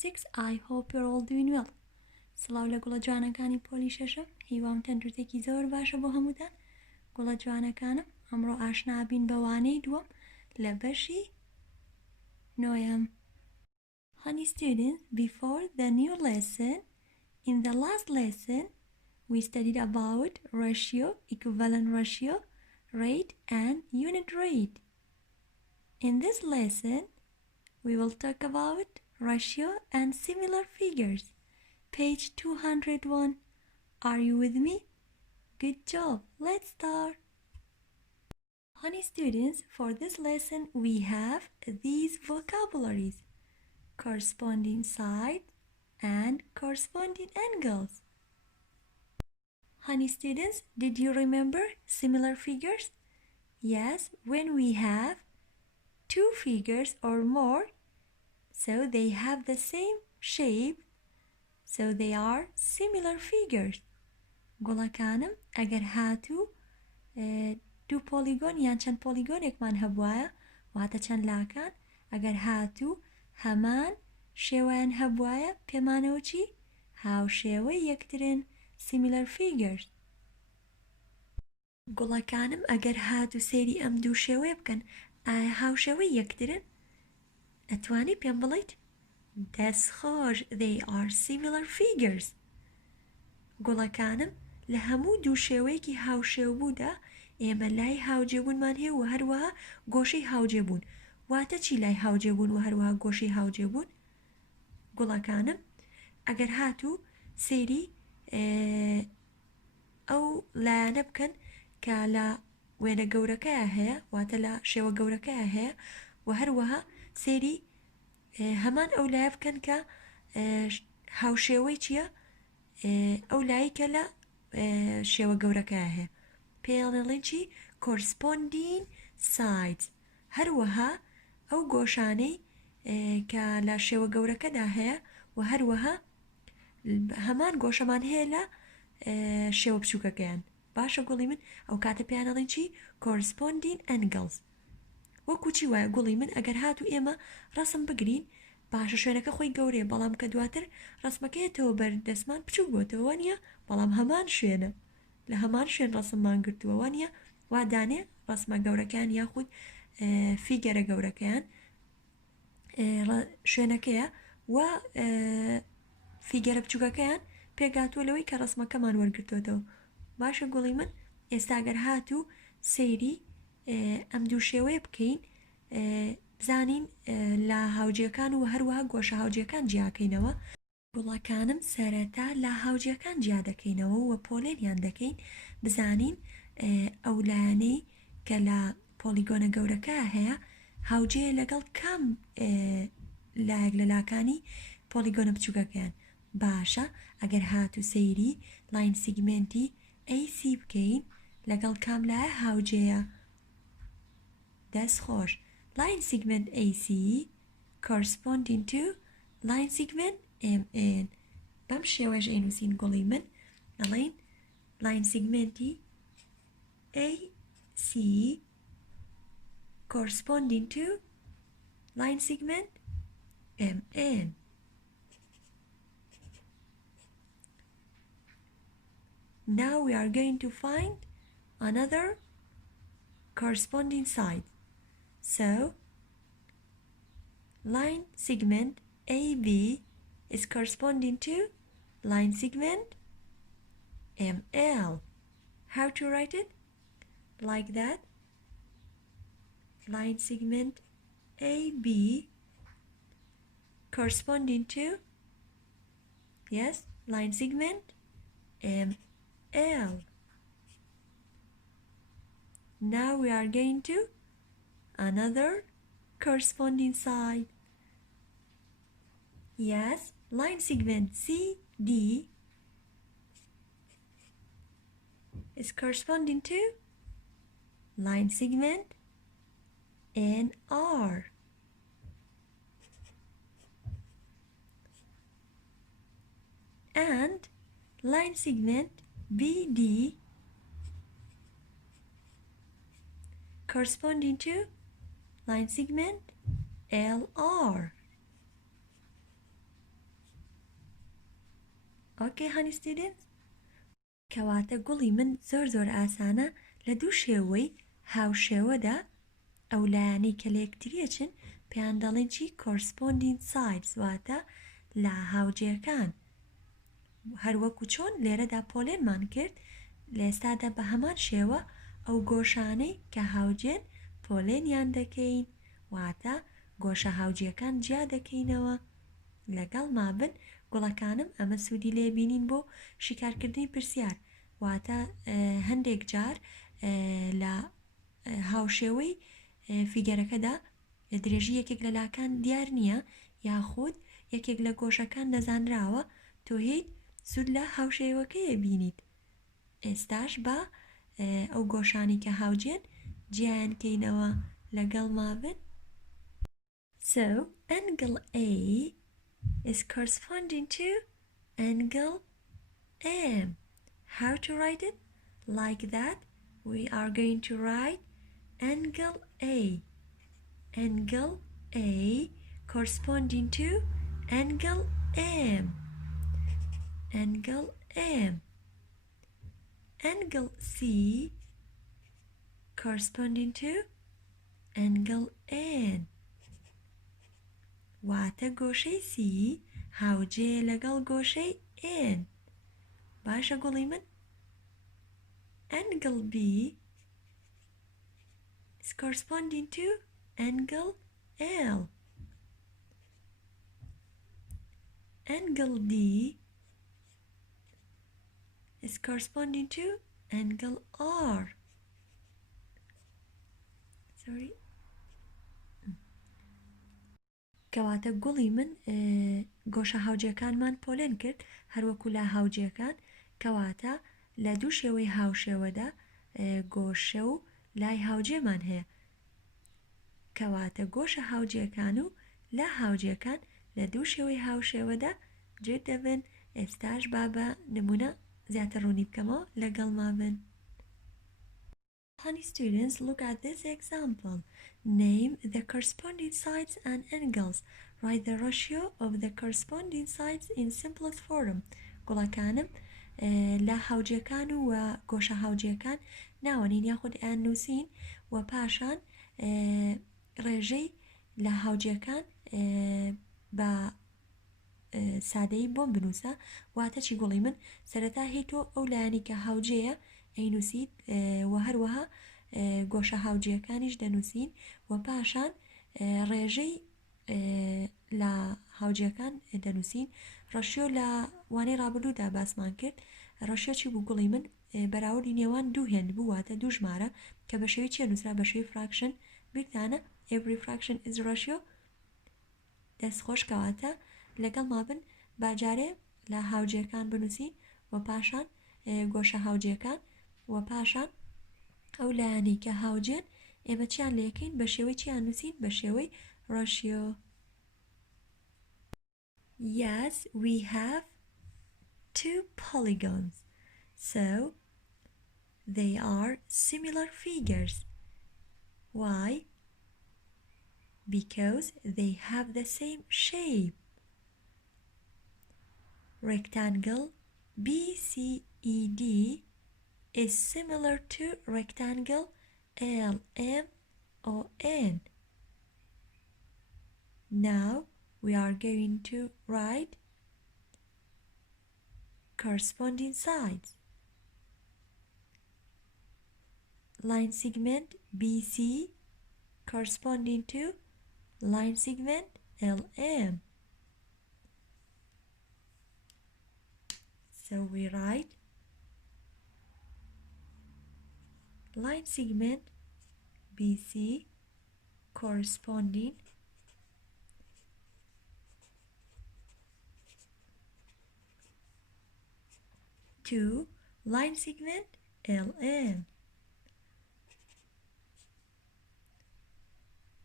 6. I hope you're all doing well. سڵاو لە گوڵە جوانەکانی پۆلی شەشەم، هیوام تەندروستێکی زۆر باشە بۆ هەمووتان. گوڵە جوانەکانم، ئەمڕۆ ئاشنابین بەوانەی دووەم لە بەشی نۆیەم. Honey students, before the new lesson, in the last lesson, we studied about ratio, equivalent ratio, rate, and unit rate. In this lesson, we will talk about ratio and similar figures. Page 201. Are you with me? Good job. Let's start. Honey students, for this lesson we have these vocabularies: corresponding sides and corresponding angles. Honey students, did you remember similar figures? Yes, when we have two figures or more, so they have the same shape, so they are similar figures. گوڵەکانم ئەگەر هاتوو دوو پۆلیگۆن یان چەند پۆلیگۆنێکمان هەبوایە واتە چەند لاکان، ئەگەر هاتوو هەمان شێوەیان هەبوایە پێمانەوە چی؟ هاوشێوەی یەکترن، similar figures. گوڵەکانم ئەگەر هاتوو سەیری ئەم دوو شێوەیە بکەن ئایا هاوشێوەی یەکترن؟ ئەتوانی پێم بڵیت؟ دەستخۆش، they are similar figures. گوڵەکانم لە هەموو دوو شێوەیەکی هاوشێوبوودا ئێمە لای هاوجێبوونمان هەیە و هەروەها گۆشەی هاوجێبوون. واتە چی لای هاوجێبوون و هەروەها گۆشەی هاوجێبوون؟ گوڵەکانم ئەگەر هاتوو سەیری ئەو لایانە بکەن کە لە وێنە گەورەکەیە هەیە، واتە لە شێوە گەورەکەیە هەیە، و هەروەها سەیری هەمان ئەو لایە بکەن کە هاوشێوەی چییە؟ ئەو لایی کە لە شێوە گەورەکەیە هەیە پێیان دەڵێن چی؟ corresponding sides. هەروەها ئەو گۆشانەی کە لە شێوە گەورەکەدا هەیە و هەروەها هەمان گۆشەمان هەیە لە شێوە بچووکەکەیان. باشە گوڵی من، ئەو کاتە پێیان دەڵێن چی؟ corresponding angles. وەکو چی وایە گوڵی من، ئەگەر هاتوو ئێمە ڕەسم بگرین باشە شوێنەکە خۆی گەورەیە بەڵام کە دواتر ڕسمەکەیەتەوە بەر دەستمان بچووک بۆتەوە نییە، بەڵام هەمان شوێنە لە هەمان شوێن ڕسممان گرتووە نییە، وا دانێ ڕسمە گەورەکان یاخود فیگەرە گەورەکەیان شوێنەکەیە و فیگەرە بچووکەکەیان پێگاتووە لەوەی کە ڕسمەکەمان وەرگرتوێتەوە. باشە گوڵی من، ئێستا گەر هاتوو سەیری ئەم دوو شێوەیە بکەین بزانین لە هاوجیەکان و هەروەها گۆشە هاوجیەکان جیاکەینەوە. گوڵەکانم سەرەتا لە هاوجیەکان جیا دەکەینەوە و پۆلێنیان دەکەین بزانین ئەو لایانەی کە لە پۆلیگۆنە گەورەکە هەیە هاوجەیە لەگەڵ کام لایەک لە لاکانی پۆلیگۆنە بچووکەکەیان. باشە ئەگەر هاتوو سەیری لاین سیگمنتی AC بکەین لەگەڵ کام لایە هاوجەیە؟ دەستخۆش، line segment AC corresponding to line segment MN. بەم شێوەیەش ئەینووسین گوڵی من، ئەڵێن line segmenti AC corresponding to line segment MN. Now we are going to find another corresponding side. So, line segment AB is corresponding to line segment ML. How to write it? Like that. Line segment AB corresponding to, yes, line segment ML. Now we are going to another corresponding side. Yes, line segment CD is corresponding to line segment NR. And line segment BD corresponding to line segment LR. Okay, honey students? کەواتە گوڵی من زۆر ئاسانە لە دوو شێوەی هاوشێوەدا ئەو لایانەی کە لە یەکتریەچن پێیان دەڵێن چی corresponding sides واتە لا هاوجێکان هەروەکو چۆن لێرەدا پۆلێنمان کرد لە ئێستادا بە هەمان شێوە ئەو گۆشانەی کە هاوجێن پۆلێنیان دەکەین واتە گۆشە هاوجیەکان جیا دەکەینەوە لەگەڵ مابن گوڵەکانم ئەمە سوودی لێبینین بۆ شیکارکردنی پرسیار واتە هەندێک جار لە هاوشێوەی فیگەرەکەدا درێژی یەکێک لە لاکان دیار نییە یاخود یەکێک لە گۆشەکان نەزانراوە تۆ هیچ سوود لە هاوشێوەکەیە بینیت ئێستاش بە ئەو گۆشانی کە هاوجێن جیایان کەینەوە لەگەڵ مابن. So angle A is corresponding to angle M. How to write it? Like that, we are going to write angle A. Angle A corresponding to angle M. Angle M. Angle C corresponding to angle N. واتە گۆشەی C هاوجێ لەگەڵ گۆشەی N. باشە گوڵی من؟ Angle B is corresponding to angle L. Angle D is corresponding to angle R. Sorry. کەواتە گوڵی من گۆشە هاوجێکانمان پۆلێن کرد هەروەکو لا هاوجێکان کەواتە لە دوو شێوەی هاوشێوەدا گۆشە و لای هاوجێمان هەیە کەواتە گۆشە هاوجێکان و لا هاوجێکان لە دوو شێوەی هاوشێوەدا جێت دەبن ئێستاش با بە نمونە زیاتر ڕوونی بکەمەوە لەگەڵ مابن. Honey students, look at this example. Name the corresponding sides and angles. Write the ratio of the corresponding sides in simplest form. گوڵەکانم لا هاوجێکان و گۆشە هاوجێکان ناوەنین یاخود ئەیان نووسین و پاشان ڕێژەی لە هاوجێکان بە سادەی بۆم بنووسە واتە چی گوڵی من سەرەتا هیتۆ ئەو لایانی کە هاوجەیە ئەینووسیت و هەروەها گۆشە هاوجیەکانیش دەنووسین و پاشان ڕێژەی لە هاوجیەکان دەنووسین ڕەشیۆ لە وانەی ڕابردوودا باسمان کرد ڕەشیۆ چی بوو گوڵی من بەراوردی نێوان دوو هێند بوو واتە دوو ژمارە کە بە شێوەی چیە نووسرا بە شێوەی فراکشن بیرتانە every fraction is ratio دەستخۆش کەواتە لەگەڵ مابن باجارێ لە هاوجیەکان بنووسین و پاشان گۆشە هاوجیەکان و پاشان ئەو لایانی کە هاوجێن ئێمە چیان لێکەین بە شێوەی چیان نووسین بە شێوەی ڕەشیۆ. Yes, we have two polygons. So they are similar figures. Why? Because they have the same shape. Rectangle BCED is similar to rectangle LMON. Now we are going to write corresponding sides. Line segment BC corresponding to line segment LM. So we write line segment BC corresponding to line segment LM.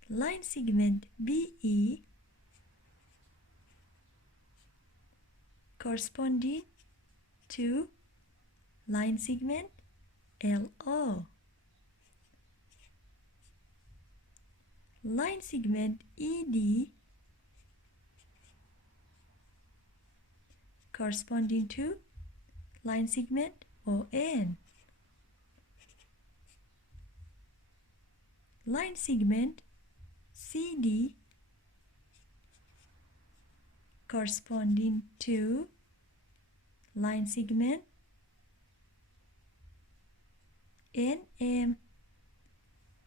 Line segment BE corresponding to line segment LO. Line segment ED corresponding to line segment ON. Line segment CD corresponding to line segment NM,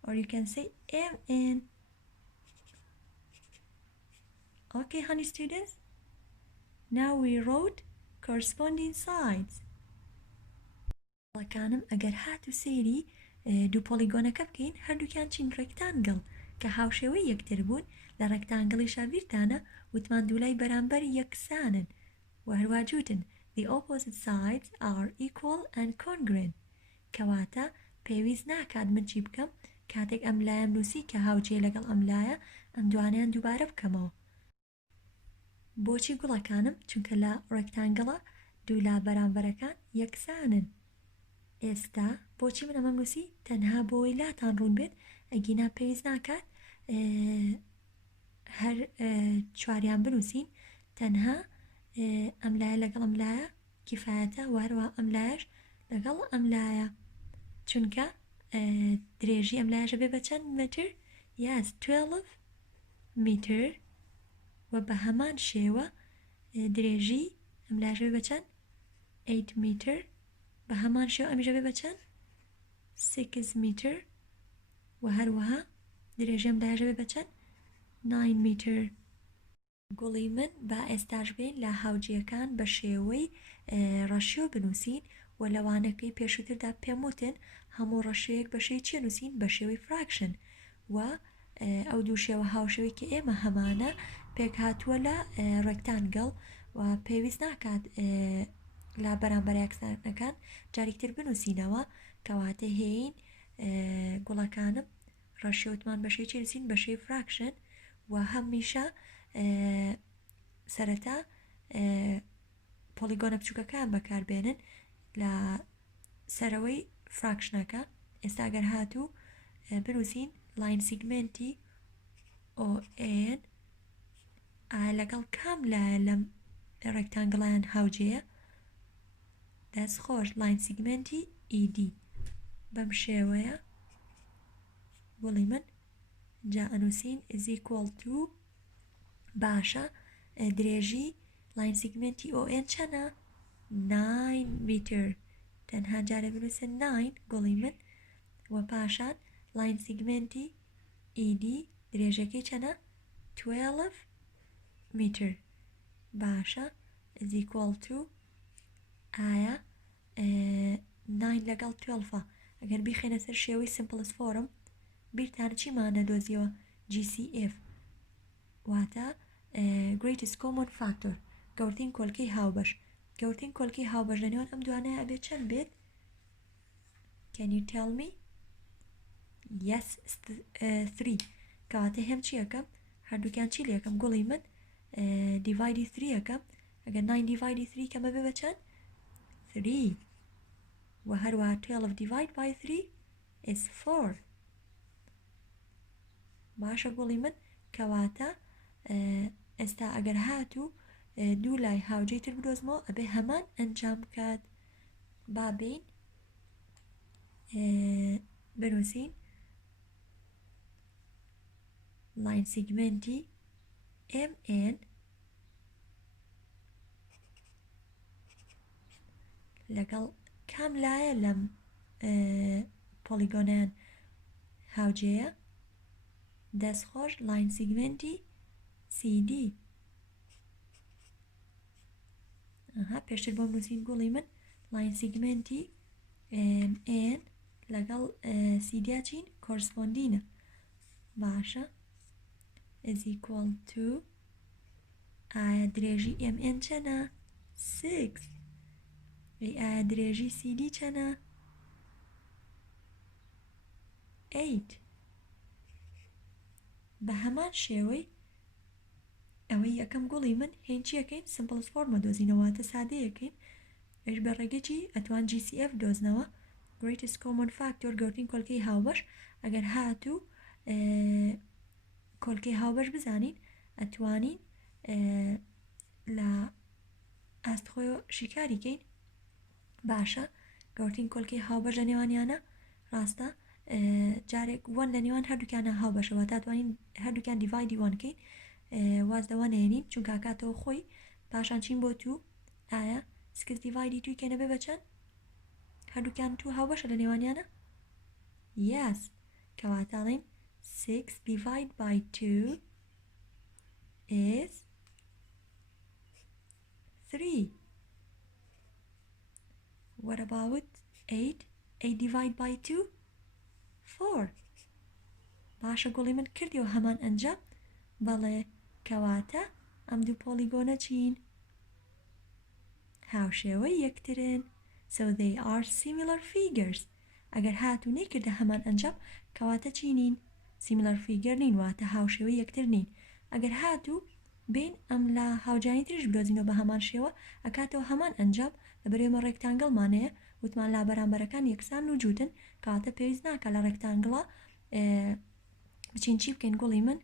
or you can say MN. Okay, honey students, now we wrote corresponding sides. كانم ئەگەر هات و سێری دوو پۆلیگۆنەکە بکەین هەردووکیان چین ڕێکتانگڵ کە هاوشێوەی یەکتر بوون لە ڕێکتانگڵی شابیرتانە وتمان دوولای بەرامبەر یەکسانن و هەروە جوتن the opposite sides are equal and congruent کەواتە پێویست ناکات من چی بکەم کاتێک ئەم لایەم نووسی کە هاوجێ لەگەڵ ئەم لایە ئەم دوانیان دووبارە بکەمەوە. بۆچی گوڵەکانم؟ چونکە لە ڕێکتانگڵە دوو لا بەرامبەرەکان یەکسانن. ئێستا بۆچی من ئەمەم نووسی؟ تەنها بۆی لاتان ڕوون بێت ئەگینا پێویست ناکات هەر چواریان بنووسین، تەنها ئەم لایە لەگەڵ ئەم لایە کیفایەتە و هەروە ئەم لایەش لەگەڵ ئەم لایە، چونکە درێژی ئەم لایەژە بێ بە چەند متر؟ یاس 12 میتر و بە هەمان شێوە درێژی ئەم لایەژە بێ بە چەند؟ 8 میتر بە هەمان شێوە ئەمیژە بێ بە چەند؟ 6 میتر و هەروەها درێژی ئەم لایەژە بێ بە چەند؟ 9 میتر. گوڵی من با ئێستاش بین لە هاوجیەکان بە شێوەی ڕەشیۆ بنووسین و لەوانەکەی پێشووتردا پێم وتن هەموو ڕەشەیەک بە شێوەی چیە نووسین؟ بە شێوەی فراکشن و ئەو دوو شێوە هاوشێوەی کە ئێمە هەمانە پێک هاتووە لە ڕێکتانگڵ و پێویست ناکات لا بەرامبەر یەکسانەکان جارێکتر بنووسینەوە، کەواتە هێین گوڵەکانم ڕەشیۆتمان بە شێوەی چی نووسین؟ بە شێوەی فراکشن و هەمیشە سەرەتا پۆلیگۆنە بچووکەکان بەکاربێنن لە سەرەوەی فراکشنەکە. ئێستا گەر هاتوو بنووسین لاین سیگمنتی ON ئایا لەگەڵ کام لایە لەم ڕێکتانگڵیان هاوجەیە؟ دەستخۆش لاین سیگمنتی ED بەم شێوەیە گوڵی من جا ئەنووسین is equal to باشە درێژی لاین سیگمنتی ON چەنە؟ 9 میتر، تەنها جارە بنووسن 9 گوڵی من و پاشان لاین سیگمنتی ED درێژەکەی چەنە؟ 12 میتر. باشە is equal to ئایا 9 لەگەڵ 12 ئەگەر بیخێنە سەر شێوەی simplest form بیرتان چیمانە دۆزیەوە؟ GCF واتە greatest common factor گەورەترین کۆلکەی هاوبەش. گەورەترین کۆلکەی هاوبەش لەنێوان ئەم دوانەیە ئەبێت چەند بێت؟ Can you tell me؟ Yes 3 کەواتە هەم چی یەکەم؟ هەردووکیان چی لەکەم گوڵی من؟ دیڤایدی 3 یەکەم، ئەگەر 9 دیڤایدی 3 کەمە بێ بە چەند؟ 3 و هەروەها 12 divide by 3 is 4. باشە گوڵی من کەواتە ئێستا ئەگەر هاتوو دوو لای هاوجەی تر بدۆزمەوە ئەبێ هەمان ئەنجام بکات. با بین بنووسین لاین سیگمنتی MN لەگەڵ کام لایە لەم پۆلیگۆنیان هاوجەیە؟ دەستخۆش لاین سیگمنتی CD پێشتر بۆم نووسین گوڵی من لاین سیگمنتی MN لەگەڵ CD چین؟ کۆرسپۆندینە. باشە is equal to ئایا درێژی MN چەنە؟ 6 ئایا درێژی CD چەنە؟ 8. بە هەمان شێوەی ئەوەی یەکەم گوڵی من هێنچیەکەین simplest form دۆزینەوەتە سادەیەکەین ئەش بە ڕێگەی ئەتوان GCF دۆزنەوە greatest common factor گەورەترین کۆلکەی هاوبەش. ئەگەر هاتوو کۆلکەی هاوبەش بزانین ئەتوانین لە ئاستخۆی شیکاری کەین باشە گەورترین کۆلکەی هاوبەش لە نێوانیانە ڕاستە جارێک وەن لە نێوان هەردووکیانە هاوبەشەوە تاتوانین هەردووکیان دیڤایدی وانکەین واز دەوانێنین چونکە کاتەوە خۆی پاشان چین بۆ تو ئایا سکس دیڤایدی توی کێنە بێ بەچەند هەردووکیان تو هاوبەشە لە نێوانیانە yes کەواتاڵین 6 divided by 2 is 3 what about 8 8 divided by 2 4 باشە گوڵی من کردی و هەمان ئەنجام بەڵێ کەواتە ئەم دوو پۆلیگۆنە چین هاوشێوەی یەکترن so they are similar figures ئەگەر هاتوو نەیکردە هەمان ئەنجام کەواتە چینین similar figure نین واتە هاوشێوەی یەکتر نین ئەگەر هاتوو بین ئەم لە هاوجانی ترش بدۆزینەوە بە هەمان شێوە ئەکاتەوە هەمان ئەنجام لەبەرێمە ڕێکتانگڵمانەیە وتمان لا بەرامبەرەکان یەکسان و جووتن کەواتە پێویست ناکە لە ڕێکتانگڵە بچین چی بکەین گوڵی من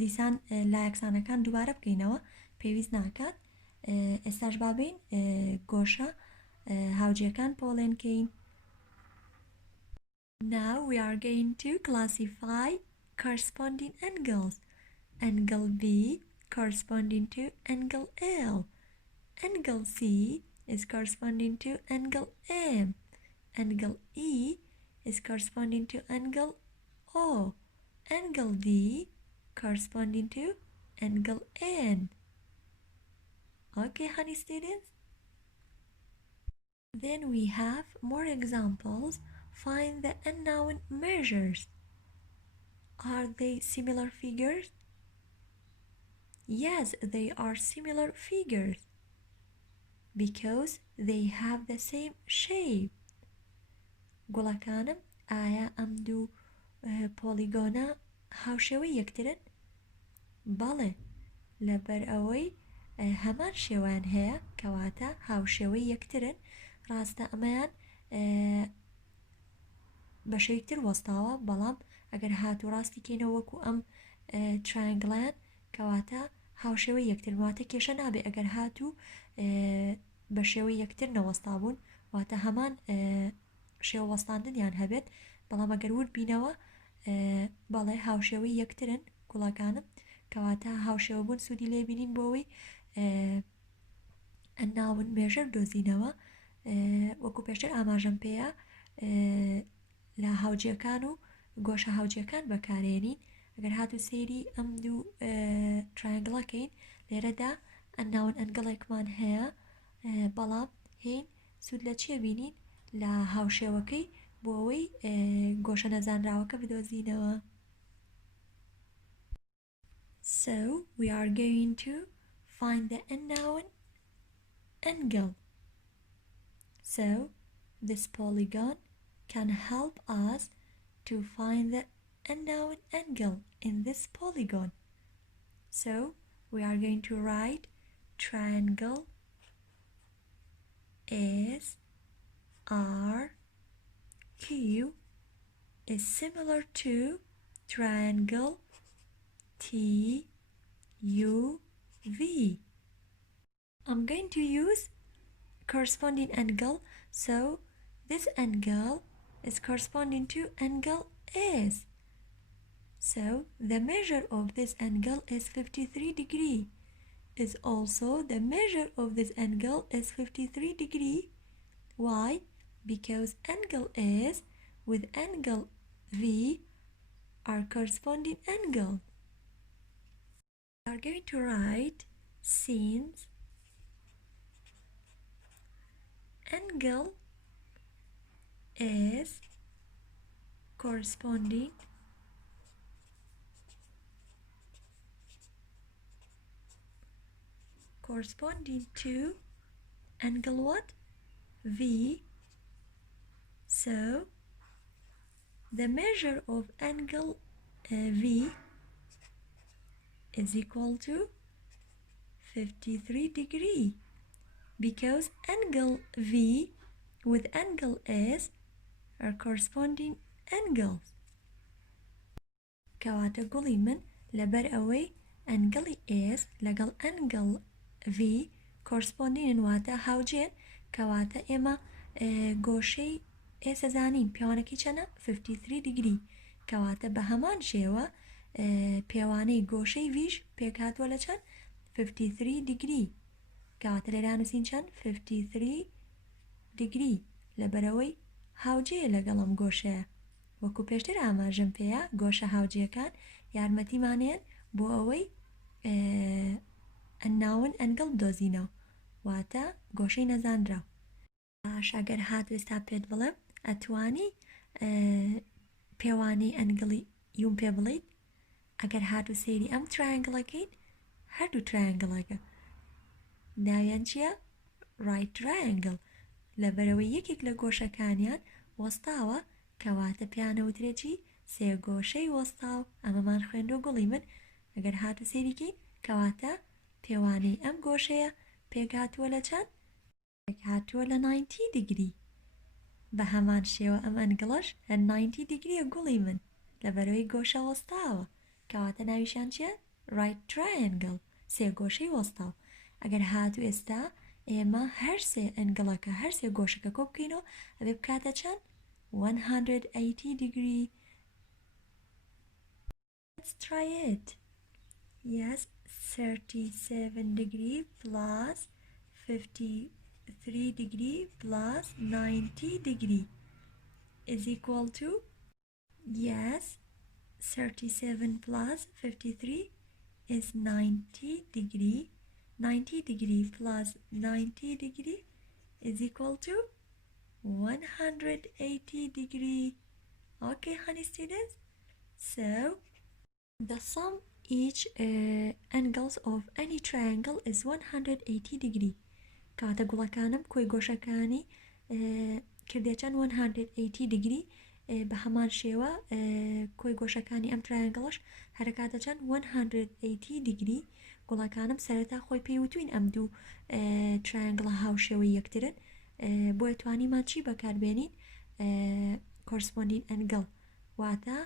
دیسان لا یەکسانەکان دووبارە بکەینەوە پێویست ناکات ئێستاش بابین گۆشە هاوجیەکان پۆڵێنکەین Now we are going to classify corresponding angles. Angle B corresponding to angle L. Angle C is corresponding to angle M. Angle E is corresponding to angle O. Angle D corresponding to angle N. Okay, honey students? Then we have more examples. Find the unknown measures. Are they similar figures? Yes, they are similar figures because they have the same shape. گوڵەکانم ئایا ئەم دوو پۆلیگۆنە هاوشێوەی یەکترن؟ بەڵێ لەبەر ئەوەی هەمان شێوەیان هەیە کەواتە هاوشێوەی یەکترن ڕاستە ئەمەیان بە شەیەکتر وەستاوە بەڵام ئەگەر هاتوو ڕاستی کەینەوە وەکو ئەم ترایەنگڵیان کەواتە هاوشێوەی یەکتر واتە کێشە نابێ ئەگەر هاتوو بە شێوەی یەکتر نەوەستا بوون واتە هەمان شێوە وەستاندنیان هەبێت بەڵام ئەگەر ورد بینەوە بەڵێ هاوشێوەی یەکترن گوڵەکانم کەواتە هاوشێوە بوون سوودی لێبینین بۆەوەی ئەناون مێژەر دۆزینەوە وەکو پێشتر ئاماژەم پێەیە لە هاوجیەکان و گۆشە هاوجیەکان بەکارێنین ئەگەر هاتوو سەیری ئەم دوو ترایەنگڵەکەین لێرەدا ئەناون ئەنگڵێکمان هەیە بەڵام هین سوود لە چیە بینین لە هاوشێوەکەی بۆ ئەوەی گۆشە نەزانراوەکە بدۆزینەوە So we are going to find the unknown angle. So this polygon can help us to find the unknown angle in this polygon. So we are going to write triangle S R Q is similar to triangle T U V. I'm going to use corresponding angle, so this angle is corresponding to angle S. So the measure of this angle is 53 degree. Is also the measure of this angle is 53 degree. Why? Because angle S with angle V are corresponding angles. We are going to write since angle is corresponding to angle what? V. So the measure of angle V is equal to 53 degree because angle V with angle S are corresponding angles. كواتا قولي من لبر أوي angle S لقل angle V کۆرسپۆندینن واتە هاوجێن کەواتە ئێمە گۆشەی ئێستا زانین پیاوانەکەی چەنە 53 دیگری کەواتە بە هەمان شێوە پێوانەی گۆشەی ویش پێکاتوە لە چەند 53 دیگری کەواتە لێرە نووسین چەند 53 دیگری لەبەرەوەی هاوجەیە لەگەڵم گۆشەیە وەکو پێشتر ئاماژەم پێەیە گۆشە هاوجیەکان یارمەتیمانێن بۆ ئەوەی ئەناون ئەنگڵ بدۆزینەوە واتە گۆشەی نەزانراو ئاگەر هاتوێستا پێت بڵێم ئەتوانی پێوانەی ئەنگڵی یوم پێ بڵیت ئەگەر هاتو سەیری ئەم ترایەنگڵەکەین هەردوو ترایەنگڵەکە ناویان چییە؟ ڕایت ترایەنگڵ لەبەرەوەی یەکێک لە گۆشەکانیان وەستاوە کەواتە پیانەوترێکی سێ گۆشەی وەستاو ئەمەمان خوێندۆ گوڵی من ئەگەر هاتو سەیریکەین کەواتە پێوانەی ئەم گۆشەیە پێکهاتووە لە چەند؟ پێکهاتووە لە 90 دیگری بە هەمان شێوە ئەم ئەنگڵەش لە 90 دیگریە گوڵی من لەبەرەوەی گۆشە وەستاوە کەواتە ناویشان چیە؟ ڕایت ترایەنگڵ سێ گۆشەی وەستاو ئەگەر هاتو ئێستا ئێمە هەر سێ ئەنگڵەکە هەر سێ گۆشەکە کۆ بکەینەوە ئەبێ بکاتە چەند؟ 180 degree. Let's try it. Yes, 37 degree plus 53 degree plus 90 degree is equal to, yes, 37 plus 53 is 90 degree. 90 degree plus 90 degree is equal to 180 degree. Okay, honey students, so the sum each angles of any triangle is 180 degree. کاتە گوڵەکانم کۆی گۆشەکانی کردێچەند 180 degree بە هەمان شێوە کۆی گۆشەکانی ئەم ترایەنگڵش هەرکاتە چەند 180 degree گوڵەکانم سەرەتا خۆی پێیوتوین ئەم دوو ترایەنگڵە هاوشێوەی یەکترن بۆیە توانیمان چی بەکاربێنین کۆرسپۆندین ئەنگڵ واتە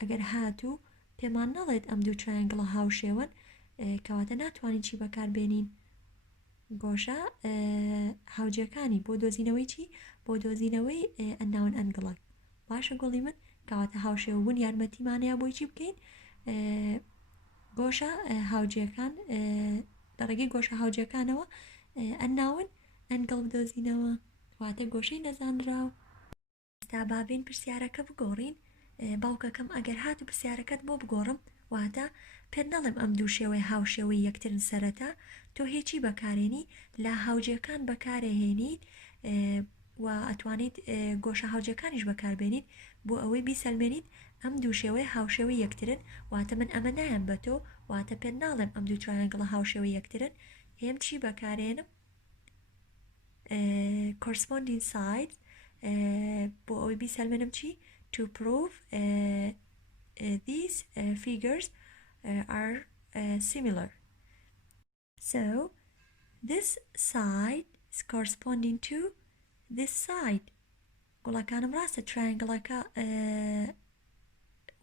ئەگەر هاتوو پێمان نەڵێت ئەم دوو ترایەنگڵە هاوشێوەن کەواتە ناتوانین چی بەکاربێنین گۆشە هاوجەکانی بۆ دۆزینەوەی چی بۆ دۆزینەوەی ئەناون ئەنگڵک باشە گوڵی من کەواتە هاوشێوەبوون یارمەتیمانەیە بۆی چی بکەین گۆشە هاوجیەکان دەڕێگەی گۆشە هاوجەکانەوە ئەناون ئەنگڵ بدۆزینەوە واتە گۆشەی نەزانراو ئێستا بابین پرسیارەکە بگۆڕین باوکەکەم ئەگەر هاتو پرسیارەکەت بۆ بگۆڕم واتە پێت نەڵێم ئەم دوو شێوەی هاوشێوەی یەکترن سەرەتا تۆ هیچی بەکارێنی لە هاوجەکان بەکارهێنیت و ئەتوانیت گۆشە هاوجەکانیش بەکاربێنیت بۆ ئەوەی بیسەلمێنیت ئەم دوو شێوەی هاوشێوەی یەکترن واتە من ئەمە نایەن بە تۆ واتە پێت ناڵێم ئەم دوو ترایەنگڵە هاوشێوەی یەکترن هێم چی بەکارێنم corresponding sides بۆ ئەوەی بیسەلمێنم چی to prove these figures are similar. So this side is corresponding to this side. گوڵەکانم ڕاستە ترایەنگڵەکە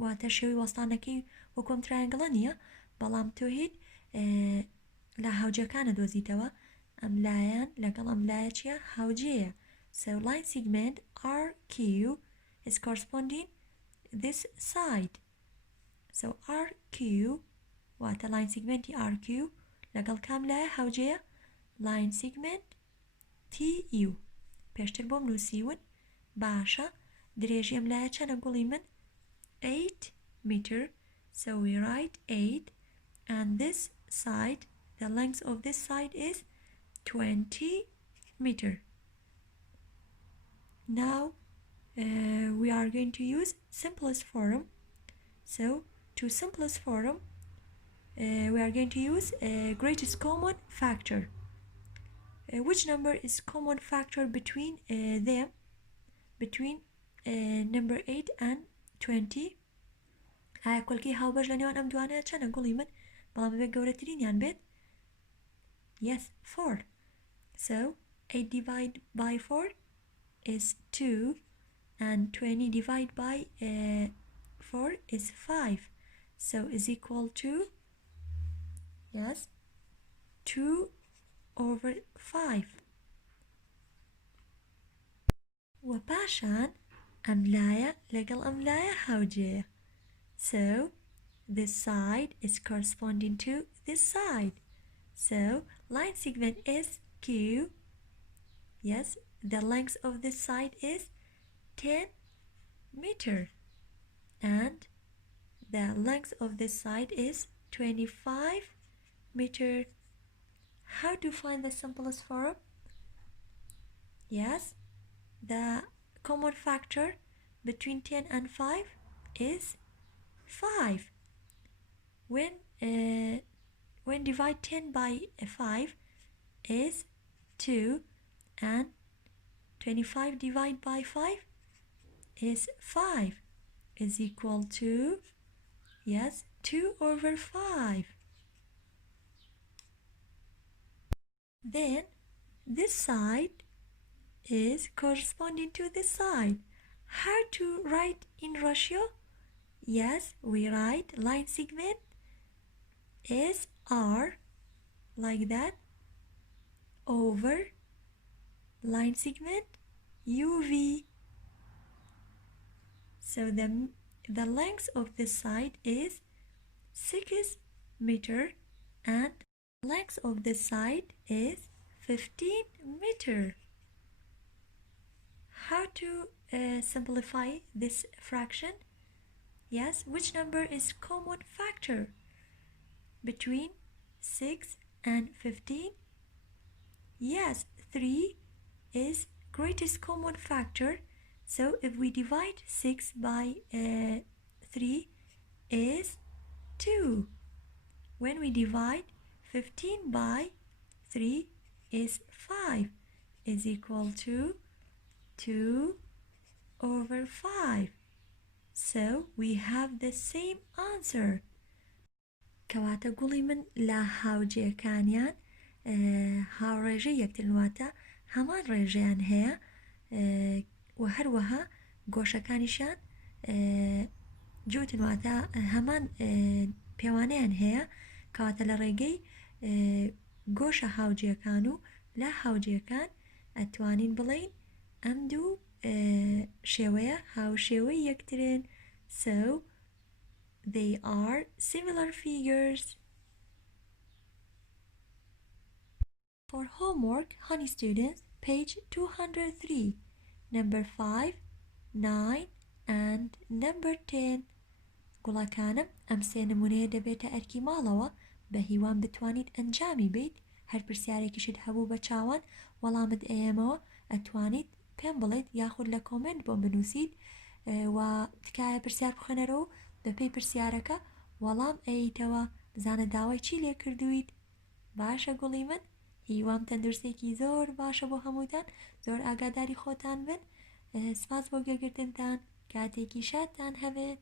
واتە شێوی وەستانەکەی وەکۆم ترایەنگڵە نییە بەڵام تۆ هیچ لە هاوجەکانە دۆزیتەوە ئەم لایەن لەگەڵ ئەم لایە چیە هاوجەیە so line segment RQ is corresponding this side so RQ واتە line segment RQ لەگەڵ کام لایە هاوجەیە line segment TU پێشتر بۆم نووسیون باشە درێژی ئەم لایە چەنە گوڵی من 8 meter so we write 8 and this side the length of this side is 20 meter. Now we are going to use simplest form. So to simplest form we are going to use greatest common factor. Which number is common factor between them between number 8 and 20 کۆلکی هاوبەش لە نێوان ئەم دوانەیە چەنە گوڵی من بەڵام بێت گەورەترینیان بێت yes 4 so 8 divided by 4 is 2 and 20 divided by 4 is 5 so is equal to yes 2 over 5 و پاشان ئەم لایە لەگەڵ ئەم لایە هاوجێیە. So this side is corresponding to this side. So line segment is Q. Yes, the length of this side is 10 meter and the length of this side is 25 meter. How to find the simplest form? Yes, the common factor between 10 and 5 is 5. When divide 10 by 5 is 2 and 25 divided by 5 is 5 is equal to, yes, 2 over 5. Then this side is corresponding to this side. How to write in ratio? Yes, we write line segment is R like that over line segment UV. So the length of this side is 6 meter and length of this side is 15 meter. How to simplify this fraction? Yes, which number is common factor between 6 and 15? Yes, 3 is greatest common factor. So if we divide 6 by 3 is 2. When we divide 15 by 3 is 5 is equal to 2 over 5. So we have the same answer. کەواتە گوڵی من لە هاوجێکانیان هاوڕێژەی یەکترنواتە هەمان ڕێژەیان هەیە و هەروەها گۆشەکانیشان جوتنواتە هەمان پێوانەیان هەیە کەواتە لە ڕێگەی گۆشە هاوجێکان و لە هاوجێکان ئەتوانین بڵین ئەم دوو شێوەیە هاوشێوەی یەکترن. So they are similar figures. For homework, honey students, page 203, number 5, 9 and number 10. گوڵەکانم ئەم سێ نمونەیە دەبێتە ئەرکی ماڵەوە بە هیوان بتوانیت ئەنجامی بیت. هەر پرسیارێکیشت هەبوو بە چاوان وەڵامت ئێمەوە ئەتوانیت پێم بڵێت یاخود لە کۆمنت بۆم بنووسیت و تکایە پرسیار بخەنەرەوە بە پێی پرسیارەکە وەڵام ئەیتەوە بزانە داوای چی لێ کردویت. باشە گوڵی من، هیوام تەندروستێکی زۆر باشە بۆ هەمووتان، زۆر ئاگاداری خۆتان بن. سپاس بۆ گوێگرتنتان، کاتێکی شادتان هەبێت.